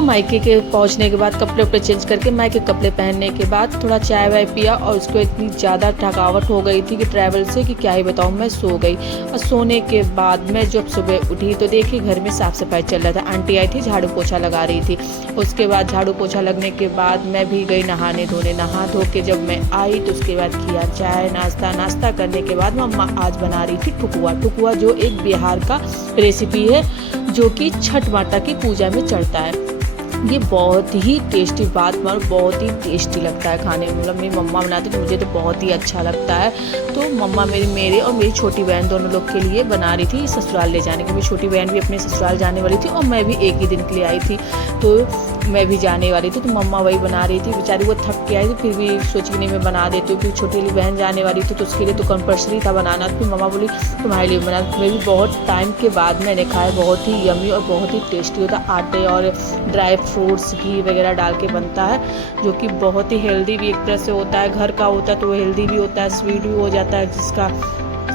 तो मायके के पहुंचने के बाद कपड़े उपड़े चेंज करके मायके कपड़े पहनने के बाद थोड़ा चाय वाय पिया और उसको इतनी ज़्यादा थकावट हो गई थी कि ट्रैवल से कि क्या ही बताऊँ, मैं सो गई। और सोने के बाद मैं जब सुबह उठी तो देखी घर में साफ़ सफाई चल रहा था। आंटी आई थी, झाड़ू पोछा लगा रही थी। उसके बाद झाड़ू पोछा लगने के बाद मैं भी गई नहाने धोने। नहा धो के जब मैं आई तो उसके बाद किया चाय नाश्ता करने के बाद मम्मा आज बना रही थी ठुकुआ जो एक बिहार का रेसिपी है जो कि छठ माता की पूजा में चढ़ता है। ये बहुत ही टेस्टी, बात मानो बहुत ही टेस्टी लगता है खाने में। मतलब मेरी मम्मा बनाती तो मुझे तो बहुत ही अच्छा लगता है। तो मम्मा मेरे और मेरी छोटी बहन दोनों लोग के लिए बना रही थी ससुराल ले जाने के। मेरी छोटी बहन भी अपने ससुराल जाने वाली थी और मैं भी एक ही दिन के लिए आई थी, तो मैं भी जाने वाली थी। तो मम्मा वही बना रही थी। बेचारी वो थक के आई थी, फिर भी सोची नहीं मैं बना देती हूँ क्योंकि छोटी वाली बहन जाने वाली थी तो उसके लिए तो कंपल्सरी था बनाना। फिर मम्मा बोली तुम्हारे लिए बना। मैं भी बहुत टाइम के बाद मैंने खाया, बहुत ही यमी और बहुत ही टेस्टी होता। आटे और ड्राई फ्रूट्स घी वगैरह डाल के बनता है जो कि बहुत ही हेल्दी भी एक तरह से होता है। घर का होता है तो वो हेल्दी भी होता है, स्वीट भी हो जाता है, जिसका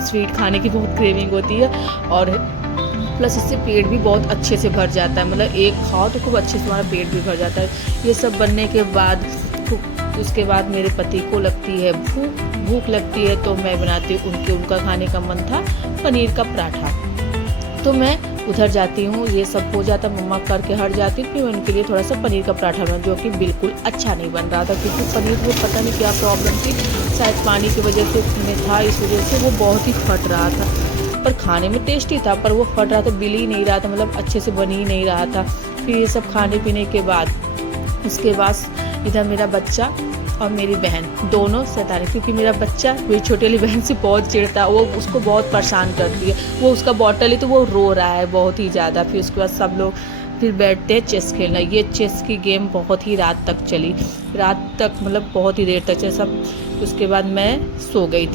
स्वीट खाने की बहुत क्रेविंग होती है। और प्लस इससे पेट भी बहुत अच्छे से भर जाता है। मतलब एक खाओ तो खूब अच्छे से तुम्हारा पेट भी भर जाता है। ये सब बनने के बाद उसके बाद मेरे पति को लगती है भूख लगती है तो मैं बनाती हूँ। उनका खाने का मन था पनीर का पराठा, तो मैं उधर जाती हूँ। ये सब हो जाता, मम्मा करके हट जाती, फिर उनके लिए थोड़ा सा पनीर का पराठा बना जो कि बिल्कुल अच्छा नहीं बन रहा था क्योंकि पनीर में पता नहीं क्या प्रॉब्लम थी, शायद पानी की वजह से में था, इस वजह से वो बहुत ही फट रहा था। पर खाने में टेस्टी था पर वो फट रहा था, बिल ही नहीं रहा था, मतलब अच्छे से बन ही नहीं रहा था। फिर ये सब खाने पीने के बाद उसके बाद इधर मेरा बच्चा और मेरी बहन दोनों शैतानी, क्योंकि मेरा बच्चा मेरी छोटी वाली बहन से बहुत चिढ़ता है, वो उसको बहुत परेशान करती है। वो उसका बॉटल ही तो वो रो रहा है बहुत ही ज़्यादा। फिर उसके बाद सब लोग फिर बैठते हैं चेस खेलना। ये चेस की गेम बहुत ही रात तक चली, रात तक मतलब बहुत ही देर तक चली सब। उसके बाद मैं सो गई थी।